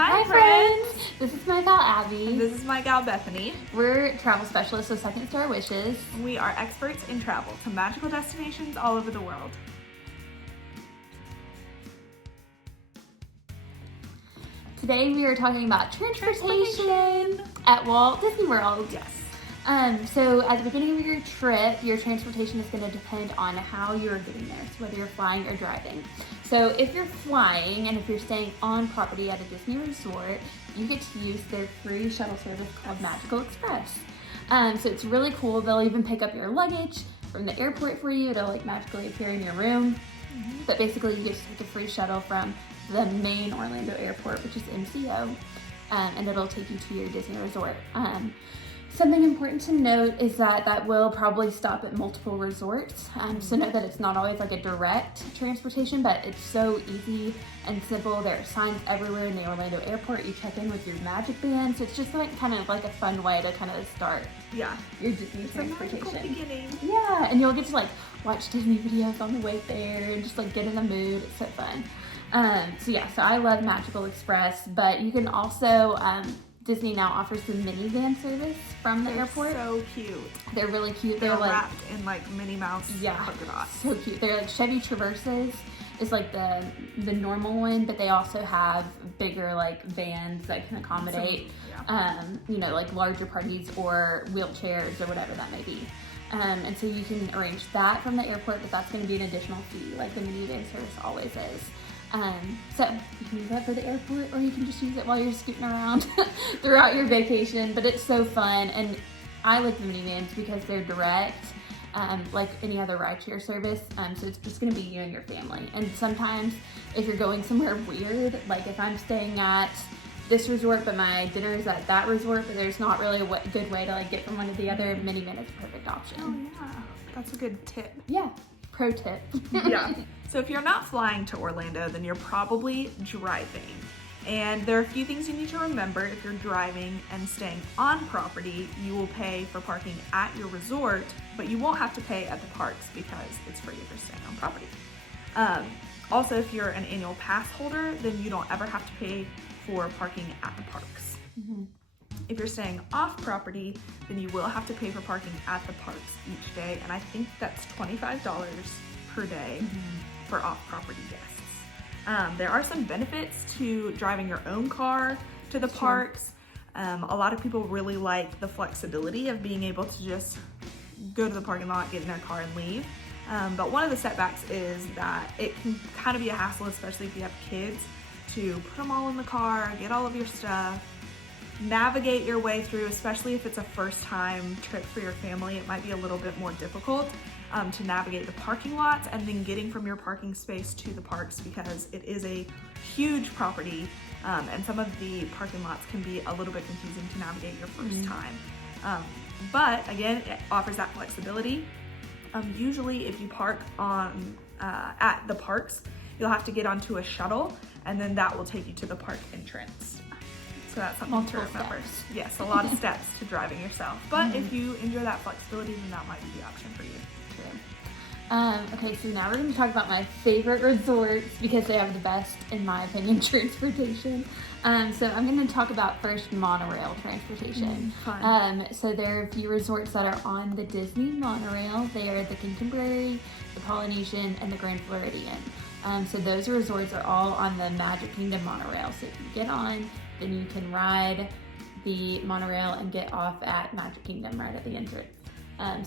Hi friends! This is my gal Abby. And this is my gal Bethany. We're travel specialists with Second Star Wishes. We are experts in travel to magical destinations all over the world. Today we are talking about transportation at Walt Disney World. Yes. So at the beginning of your trip, your transportation is going to depend on how you're getting there, so whether you're flying or driving. So if you're flying and if you're staying on property at a Disney resort, you get to use their free shuttle service called Magical Express. So it's really cool. They'll even pick up your luggage from the airport for you. It'll magically appear in your room. Mm-hmm. But basically you get to take a free shuttle from the main Orlando airport, which is MCO, and it'll take you to your Disney resort. Something important to note is that will probably stop at multiple resorts. So know that it's not always like a direct transportation, but it's so easy and simple. There are signs everywhere in the Orlando airport. You check in with your magic band. So it's just kind of like a fun way to kind of start your Disney transportation. It's a magical beginning. Yeah, and you'll get to watch Disney videos on the way there and just get in the mood. It's so fun. So I love Magical Express, but you can also, Disney now offers the Minnie Vans service from the airport. So cute. They're really cute. They're wrapped in Minnie Mouse polka dots. So cute. They're Chevy Traverses is the normal one, but they also have bigger vans that can accommodate larger parties or wheelchairs or whatever that may be. And so you can arrange that from the airport, but that's going to be an additional fee, like the Minnie Van service always is. So you can use that for the airport, or you can just use it while you're scooting around throughout your vacation. But it's so fun, and I like the Minnie Vans because they're direct, like any other rideshare service. So it's just going to be you and your family. And sometimes if you're going somewhere weird, like if I'm staying at this resort, but my dinner is at that resort, but there's not really a good way to get from one to the other, Minnie Van is a perfect option. Oh yeah, that's a good tip. Yeah, pro tip. Yeah. So if you're not flying to Orlando, then you're probably driving. And there are a few things you need to remember. If you're driving and staying on property, you will pay for parking at your resort, but you won't have to pay at the parks because it's free if you're staying on property. Also, if you're an annual pass holder, then you don't ever have to pay for parking at the parks. Mm-hmm. If you're staying off property, then you will have to pay for parking at the parks each day, and I think that's $25 per day for off-property guests. There are some benefits to driving your own car to the parks. A lot of people really like the flexibility of being able to just go to the parking lot, get in their car, and leave. But one of the setbacks is that it can kind of be a hassle, especially if you have kids, to put them all in the car, get all of your stuff, navigate your way through, especially if it's a first time trip for your family. It might be a little bit more difficult to navigate the parking lots and then getting from your parking space to the parks, because it is a huge property and some of the parking lots can be a little bit confusing to navigate your first time. But again, it offers that flexibility. Usually if you park at the parks, you'll have to get onto a shuttle, and then that will take you to the park entrance. So that's something to remember. Steps. Yes, a lot of steps to driving yourself. But if you enjoy that flexibility, then that might be the option for you. True. Okay, so now we're going to talk about my favorite resorts because they have the best, in my opinion, transportation. So I'm going to talk about first monorail transportation. So there are a few resorts that are on the Disney monorail. They are the Contemporary, the Polynesian, and the Grand Floridian. So those resorts are all on the Magic Kingdom monorail. So if you get on, then you can ride the monorail and get off at Magic Kingdom right at the entrance.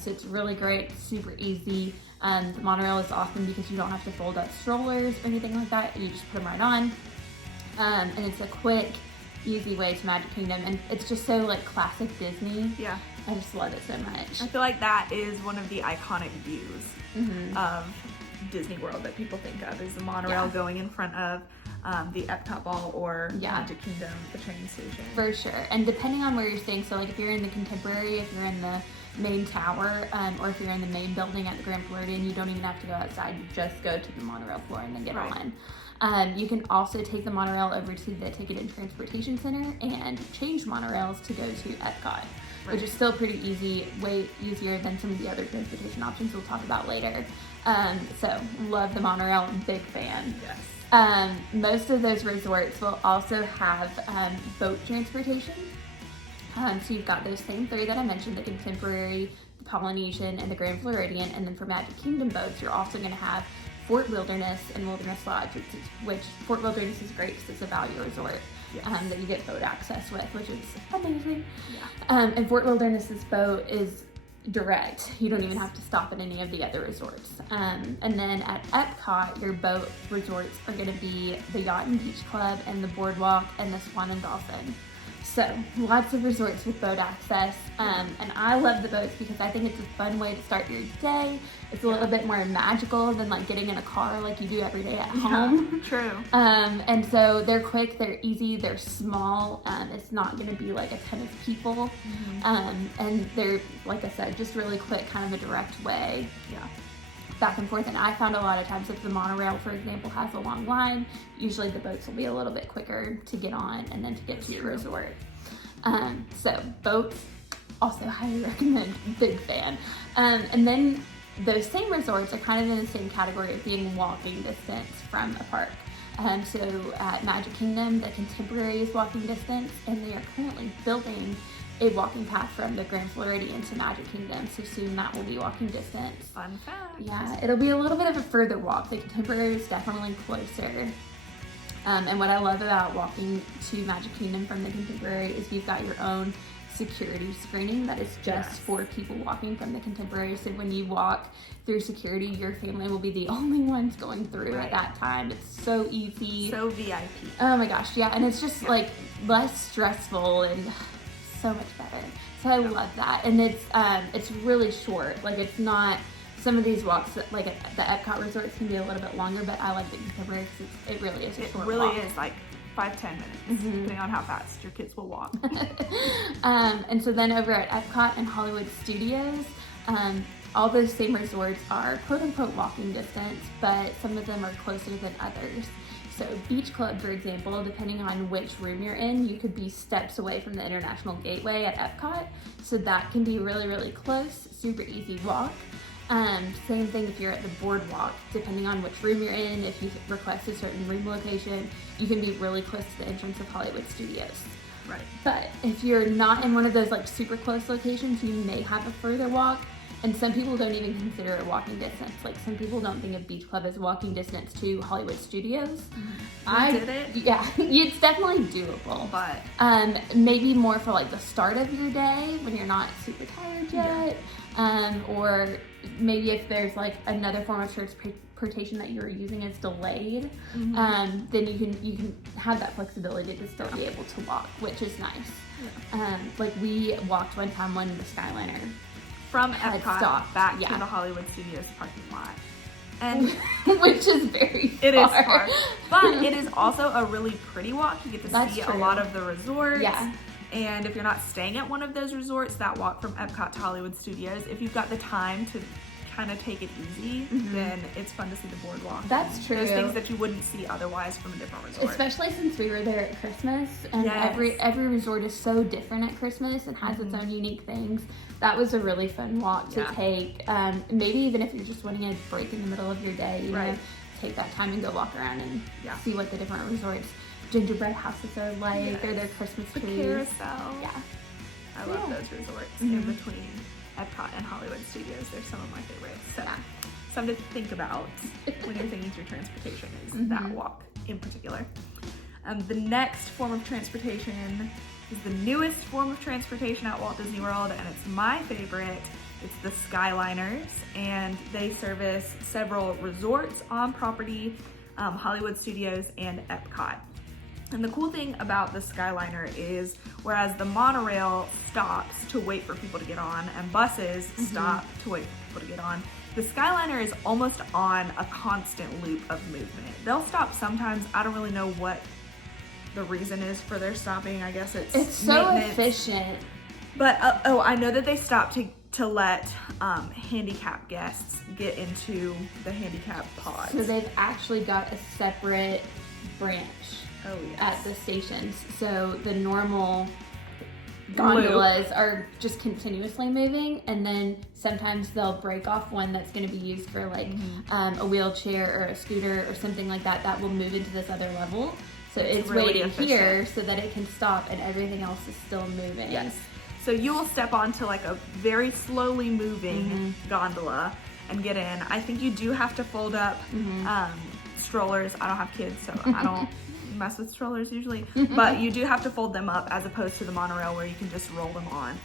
So it's really great, super easy. The monorail is awesome because you don't have to fold up strollers or anything like that. You just put them right on. And it's a quick, easy way to Magic Kingdom. And it's just so classic Disney. Yeah. I just love it so much. I feel like that is one of the iconic views of Disney World that people think of, is the monorail going in front of the Epcot Ball or Magic Kingdom, the train station. For sure. And depending on where you're staying, so if you're in the Contemporary, if you're in the main tower, or if you're in the main building at the Grand Floridian, you don't even have to go outside. You just go to the monorail floor and then get on. You can also take the monorail over to the Ticket and Transportation Center and change monorails to go to Epcot, which is still pretty easy, way easier than some of the other transportation options we'll talk about later. So love the monorail, big fan. Yes. Most of those resorts will also have boat transportation. So you've got those same three that I mentioned, the Contemporary, the Polynesian, and the Grand Floridian. And then for Magic Kingdom boats, you're also going to have Fort Wilderness and Wilderness Lodge, which Fort Wilderness is great because it's a value resort. Yes. That you get boat access with, which is amazing. Yeah. And Fort Wilderness's boat is direct. You don't even have to stop at any of the other resorts. And then at Epcot, your boat resorts are going to be the Yacht and Beach Club and the Boardwalk and the Swan and Dolphin. So lots of resorts with boat access. And I love the boats because I think it's a fun way to start your day. It's a little bit more magical than like getting in a car like you do every day at home. True. And so they're quick, they're easy, they're small. It's not going to be like a ton of people. And they're, like I said, just really quick, kind of a direct way. Yeah. Back and forth. And I found a lot of times if the monorail, for example, has a long line, usually the boats will be a little bit quicker to get on and then to get to your resort. So boats, also highly recommend, big fan. And then those same resorts are kind of in the same category of being walking distance from a park. So at Magic Kingdom, the Contemporary is walking distance, and they are currently building a walking path from the Grand Floridian to Magic Kingdom, so soon that will be walking distance. Fun fact. Yeah, it'll be a little bit of a further walk. The Contemporary is definitely closer. And what I love about walking to Magic Kingdom from the Contemporary is you've got your own security screening that is just for people walking from the Contemporary. So when you walk through security, your family will be the only ones going through at that time. It's so easy. So VIP. Oh my gosh, yeah. And it's just like less stressful and so much better. So I love that. And it's really short. Like it's not, some of these walks, like at the Epcot resorts can be a little bit longer, but I like the Contemporary because it really is a short walk. It really is like 5-10 minutes, depending on how fast your kids will walk. And so then over at Epcot and Hollywood Studios, all those same resorts are quote unquote walking distance, but some of them are closer than others. So Beach Club, for example, depending on which room you're in, you could be steps away from the International Gateway at Epcot. So that can be really, really close, super easy walk. Same thing if you're at the Boardwalk, depending on which room you're in, if you request a certain room location, you can be really close to the entrance of Hollywood Studios. Right. But if you're not in one of those like super close locations, you may have a further walk. And some people don't even consider it walking distance. Like some people don't think of Beach Club as walking distance to Hollywood Studios. I did it. Yeah, it's definitely doable. But maybe more for like the start of your day when you're not super tired yet. Or maybe if there's like another form of transportation that you're using is delayed, then you can have that flexibility to still be able to walk, which is nice. Like we walked one time when the Skyliner from Epcot back to the Hollywood Studios parking lot. And which is very far. It is far. But it is also a really pretty walk. You get to see a lot of the resorts. Yeah. And if you're not staying at one of those resorts, that walk from Epcot to Hollywood Studios, if you've got the time to kind of take it easy, then it's fun to see the boardwalk. That's true. Those things that you wouldn't see otherwise from a different resort. Especially since we were there at Christmas, and every resort is so different at Christmas and has its own unique things. That was a really fun walk to take. Maybe even if you're just wanting a break in the middle of your day, you know, take that time and go walk around and see what the different resorts' gingerbread houses are like, or their Christmas trees. The carousel. Yeah. I love those resorts in between Epcot and Hollywood Studios. They're some of my favorites. So something to think about when you're thinking through transportation is that walk in particular. The next form of transportation is the newest form of transportation at Walt Disney World, and it's my favorite. It's the Skyliners, and they service several resorts on property, Hollywood Studios, and Epcot. And the cool thing about the Skyliner is, whereas the monorail stops to wait for people to get on and buses stop to wait for people to get on, the Skyliner is almost on a constant loop of movement. They'll stop sometimes. I don't really know what the reason is for their stopping. I guess it's so efficient. But I know that they stopped to let handicapped guests get into the handicap pods. So they've actually got a separate branch at the stations. So the normal gondolas are just continuously moving, and then sometimes they'll break off one that's going to be used for like a wheelchair or a scooter or something like that that will move into this other level. So it's really waiting efficient here so that it can stop and everything else is still moving. Yes. So you will step onto like a very slowly moving gondola and get in. I think you do have to fold up strollers. I don't have kids, so I don't mess with strollers usually, but you do have to fold them up as opposed to the monorail where you can just roll them on.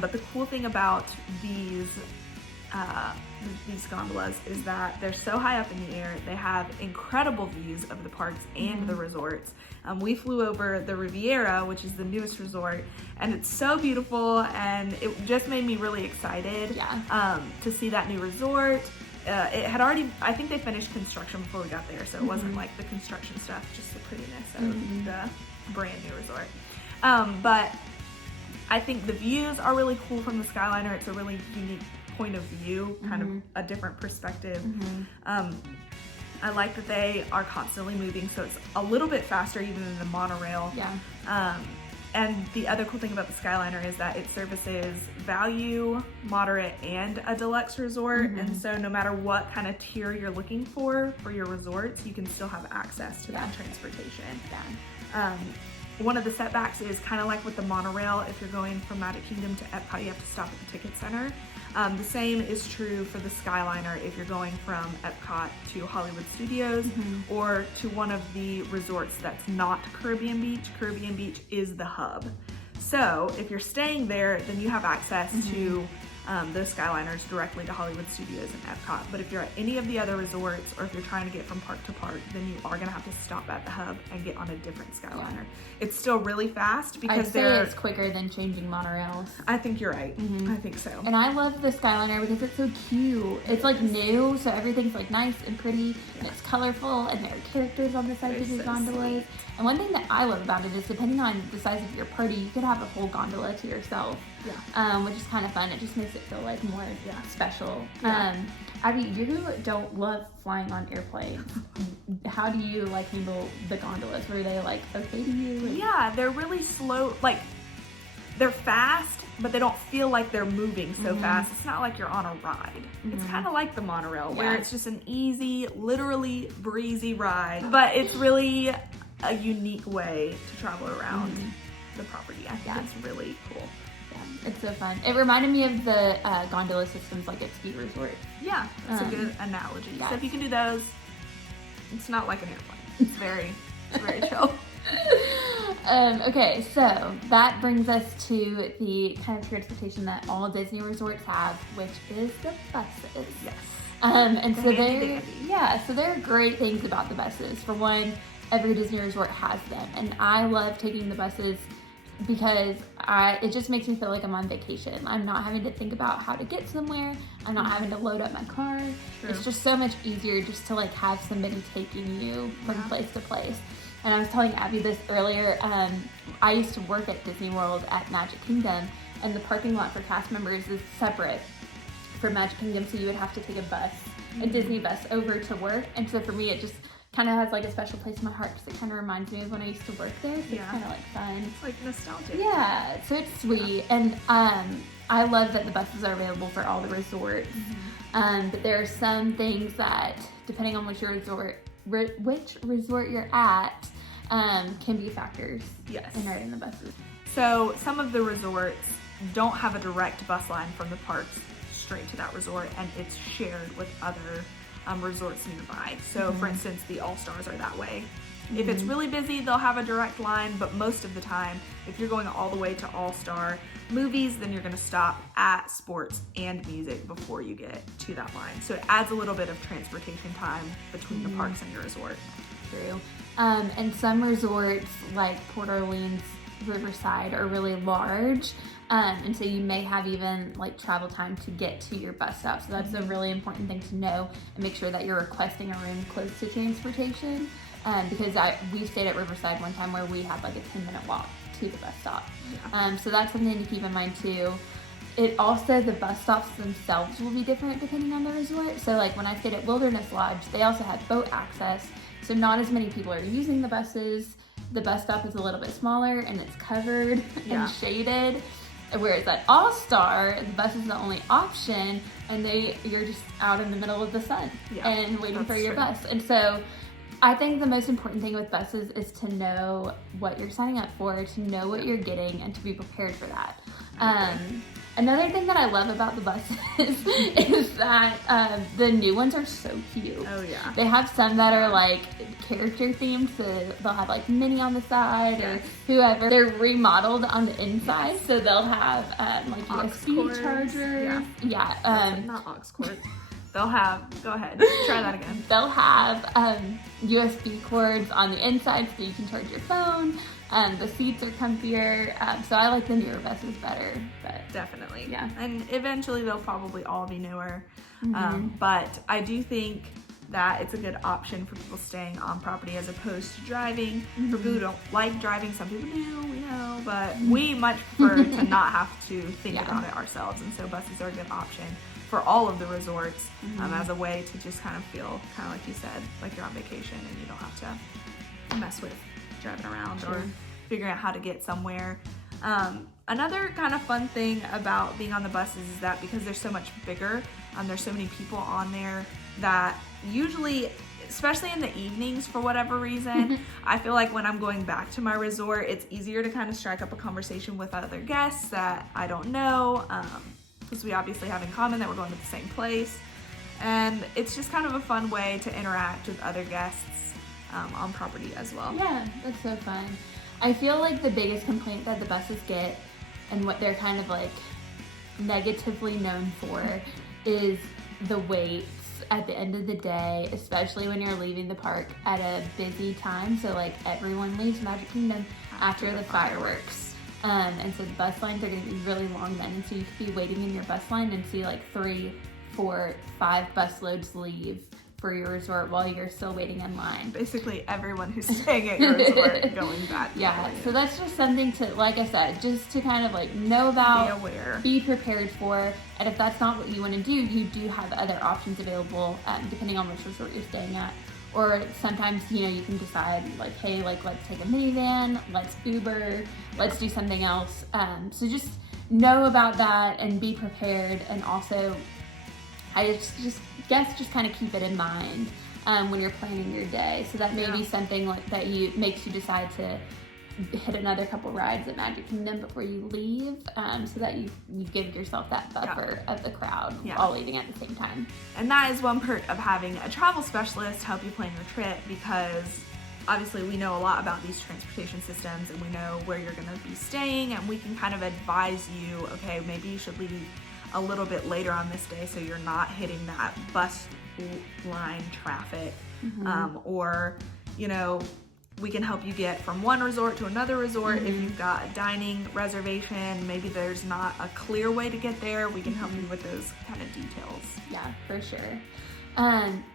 But the cool thing about these gondolas is that they're so high up in the air. They have incredible views of the parks and the resorts. We flew over the Riviera, which is the newest resort, and it's so beautiful, and it just made me really excited to see that new resort. It had already, I think they finished construction before we got there, so it wasn't like the construction stuff, just the prettiness of the brand new resort. But I think the views are really cool from the Skyliner. It's a really unique point of view, kind of a different perspective. I like that they are constantly moving, so it's a little bit faster even than the monorail. And the other cool thing about the Skyliner is that it services value, moderate, and a deluxe resort. And so no matter what kind of tier you're looking for your resorts, you can still have access to that transportation. One of the setbacks is kind of like with the monorail. If you're going from Magic Kingdom to Epcot, you have to stop at the ticket center. The same is true for the Skyliner if you're going from Epcot to Hollywood Studios or to one of the resorts that's not Caribbean Beach. Caribbean Beach is the hub. So if you're staying there, then you have access to those Skyliners directly to Hollywood Studios and Epcot. But if you're at any of the other resorts, or if you're trying to get from park to park, then you are gonna have to stop at the hub and get on a different Skyliner. It's still really fast because it's quicker than changing monorails. I think you're right. I think so. And I love the Skyliner because it's so cute. It's like new, so everything's like nice and pretty, and it's colorful, and there are characters on the sides of these gondolas. And one thing that I love about it is depending on the size of your party, you could have a whole gondola to yourself, which is kind of fun. It just makes it feel like more special. Abby, you don't love flying on airplanes. How do you like handle the gondolas? Were they like okay to you? Yeah, they're really slow. Like they're fast, but they don't feel like they're moving so fast. It's not like you're on a ride. It's kind of like the monorail where it's just an easy, literally breezy ride, but it's really a unique way to travel around the property. I think it's really cool. It's so fun. It reminded me of the gondola systems like at ski resorts. Yeah, that's a good analogy. So if you can do those, it's not like an airplane. It's very chill. Okay, so that brings us to the kind of transportation that all Disney resorts have, which is the buses. Yes. And so there are great things about the buses. For one, every Disney resort has them, and I love taking the buses because it just makes me feel like I'm on vacation. I'm not having to think about how to get somewhere. I'm not having to load up my car. It's just so much easier just to like have somebody taking you from place to place. And I was telling Abby this earlier. I used to work at Disney World at Magic Kingdom, and the parking lot for cast members is separate for Magic Kingdom, so you would have to take a Disney bus over to work. And so for me, it just kind of has like a special place in my heart because it kind of reminds me of when I used to work there. So it's kind of like fun. It's like nostalgic. Yeah, so it's sweet. And I love that the buses are available for all the resorts. But there are some things that, depending on which resort you're at, can be factors in riding the buses. So some of the resorts don't have a direct bus line from the parks straight to that resort, and it's shared with other resorts nearby. So for instance, the All-Stars are that way. If it's really busy, they'll have a direct line, but most of the time, if you're going all the way to All-Star movies, then you're gonna stop at sports and music before you get to that line. So it adds a little bit of transportation time between the parks and your resort. True. And some resorts like Port Orleans, Riverside are really large. And so you may have even like travel time to get to your bus stop. So that's a really important thing to know, and make sure that you're requesting a room close to transportation. Because we stayed at Riverside one time where we had like a 10-minute walk to the bus stop. So that's something to keep in mind too. It also, the bus stops themselves will be different depending on the resort. So like when I stayed at Wilderness Lodge, they also had boat access. So not as many people are using the buses. the bus stop is a little bit smaller and it's covered Yeah. and shaded. Whereas at All-Star, the bus is the only option, and you're just out in the middle of the sun and waiting for your bus. And so I think the most important thing with buses is to know what you're signing up for, to know what you're getting, and to be prepared for that. Another thing that I love about the buses is that the new ones are so cute. Oh yeah. They have some that are like character themed, so they'll have like Minnie on the side or whoever. They're remodeled on the inside, so they'll have like aux USB cords. chargers. Not aux cords. They'll have, go ahead, try that again. They'll have USB cords on the inside so you can charge your phone. The seats are comfier, so I like the newer buses better. But definitely. Yeah. And eventually they'll probably all be newer. But I do think that it's a good option for people staying on property as opposed to driving. For people who don't like driving, some people do, we know, but we much prefer to not have to think about it ourselves. And so buses are a good option for all of the resorts as a way to just kind of feel, kind of like you said, like you're on vacation and you don't have to mess with driving around or figuring out how to get somewhere. Another kind of fun thing about being on the buses is that because they're so much bigger, there's so many people on there that usually, especially in the evenings for whatever reason, I feel like when I'm going back to my resort, it's easier to kind of strike up a conversation with other guests that I don't know, because we obviously have in common that we're going to the same place. And it's just kind of a fun way to interact with other guests on property as well. Yeah, that's so fun. I feel like the biggest complaint that the buses get and what they're kind of like negatively known for is the waits at the end of the day, especially when you're leaving the park at a busy time. So like everyone leaves Magic Kingdom after the fireworks. And so the bus lines are going to be really long then. And so you could be waiting in your bus line and see like 3, 4, 5 bus loads leave for your resort while you're still waiting in line. Basically everyone who's staying at your resort going back. Yeah, so that's just something to, like I said, just to kind of like know about, be aware, be prepared for, and if that's not what you want to do, you do have other options available depending on which resort you're staying at. Or sometimes, you know, you can decide like, hey, like let's take a Minnie Van, let's Uber, let's do something else. So just know about that and be prepared, and also I just kind of keep it in mind when you're planning your day. So that may be something like that makes you decide to hit another couple rides at Magic Kingdom before you leave, so that you give yourself that buffer of the crowd all leaving at the same time. And that is one perk of having a travel specialist help you plan your trip, because obviously we know a lot about these transportation systems and we know where you're going to be staying, and we can kind of advise you, okay, maybe you should leave a little bit later on this day so you're not hitting that bus line traffic, or, you know, we can help you get from one resort to another resort. If you've got a dining reservation, maybe there's not a clear way to get there, we can help you with those kind of details. Yeah, for sure.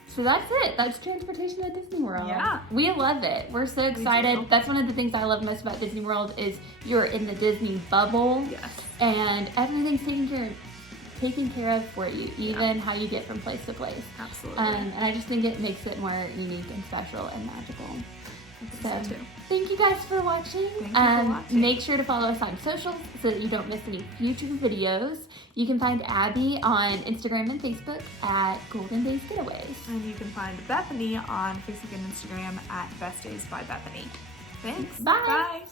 So that's it. That's transportation at Disney World. Yeah. We love it. We're so excited. That's one of the things I love most about Disney World is you're in the Disney bubble. Yes. And everything's taken care of for you, even how you get from place to place. Absolutely. And I just think it makes it more unique and special and magical. So too. Thank you guys for watching. Thank you for watching. Make sure to follow us on socials so that you don't miss any future videos. You can find Abby on Instagram and Facebook at Golden Days Getaways. And you can find Bethany on Facebook and Instagram at Best Days by Bethany. Thanks. Bye. Bye.